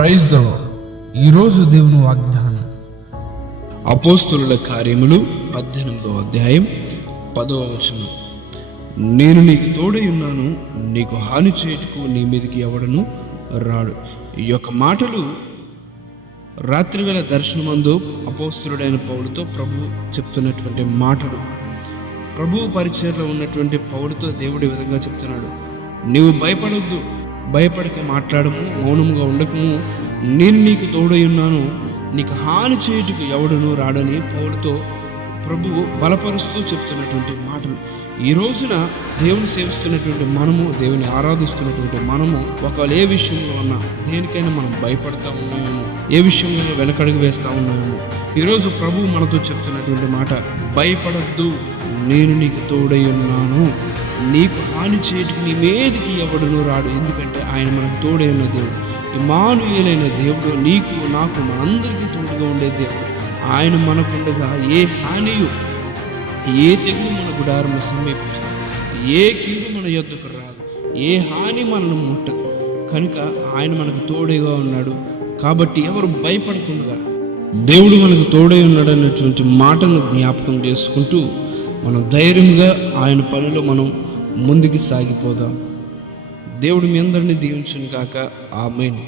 Praise the lord. ఈరోజు దేవుని వాగ్దానం అపోస్తలుల కార్యములు 18వ అధ్యాయం 10వ వచనం. నేను నీకు తోడై ఉన్నాను, నీకు హాని చేయుటకు నీ మీదకి ఎవడను రాడు. ఈ యొక్క మాటలు రాత్రివేళ దర్శనమందు అపోస్తలుడైన పౌలుతో ప్రభు చెప్తున్నటువంటి మాటలు. ప్రభు పరిచర్లో ఉన్నటువంటి పౌలుతో దేవుడి విధంగా చెప్తున్నాడు, నీవు భయపడొద్దు, భయపడక మాట్లాడము, మౌనముగా ఉండకము, నేను నీకు తోడై ఉన్నాను, నీకు హాని చేయుటకు ఎవడును రాడని పౌలుతో ప్రభువు బలపరుస్తూ చెప్తున్నటువంటి మాటలు. ఈ రోజున దేవుని సేవిస్తున్నటువంటి మనము, దేవుని ఆరాధిస్తున్నటువంటి మనము ఒకవేళ ఏ విషయంలో ఉన్నా, దేనికైనా మనం భయపడతా ఉన్నామేమో, ఏ విషయంలో వెనకడుగు వేస్తూ ఉన్నామేమో, ఈరోజు ప్రభువు మనతో చెప్తున్నటువంటి మాట, భయపడద్దు, నేను నీకు తోడై ఉన్నాను, నీకు హాని చేయుటకు నీ మీదికి ఎవడును రాడు. ఎందుకంటే ఆయన మనకు తోడై ఉన్న దేవుడు, ఇమ్మానుయేలైన దేవుడు, నీకు నాకు మనందరికీ తోడుగా ఉండే దేవుడు. ఆయన మనకుండగా ఏ హానియు, ఏ తెగులు మన గుడారము సమీపించదు, ఏ కీడు మన యొద్దకు రాదు, ఏ హాని మనను ముట్టదు. కనుక ఆయన మనకు తోడుగా ఉన్నాడు. కాబట్టి ఎవరు భయపడకుండా దేవుడు మనకు తోడై ఉన్నాడు అన్నటువంటి మాటను జ్ఞాపకం చేసుకుంటూ మనం ధైర్యంగా ఆయన పనిలో మనం ముందుకు సాగిపోదాం. దేవుడు మీ అందరినీ దీవించును గాక. ఆమేన్.